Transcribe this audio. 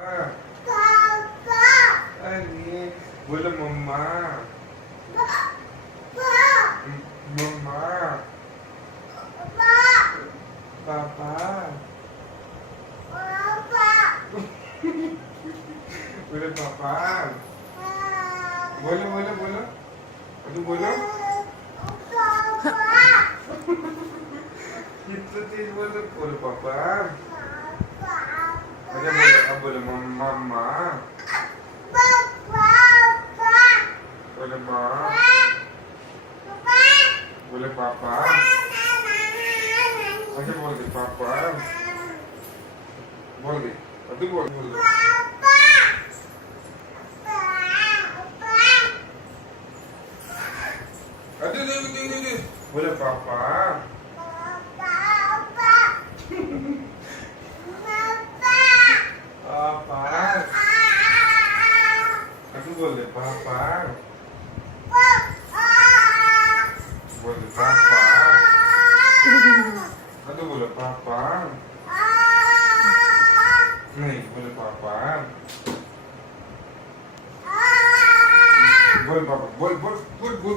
अरे बोलो mamma mamma पापा बोलो पापा बोलो बोलो बोलो तू बोलो कितना तेज बोलो बोलो पापा अच्छा बोलो अब बोलो मम्मा बोलो माँ बोले पापा अच्छा बोल दे पापा बोल दे तू बोल बोल अरे दे बोले पापा पापा तू बोल दे पापा बोल दे पापा तू बोलो पापा नहीं बोले पापा बोल पापा बोल बोल बोल बोल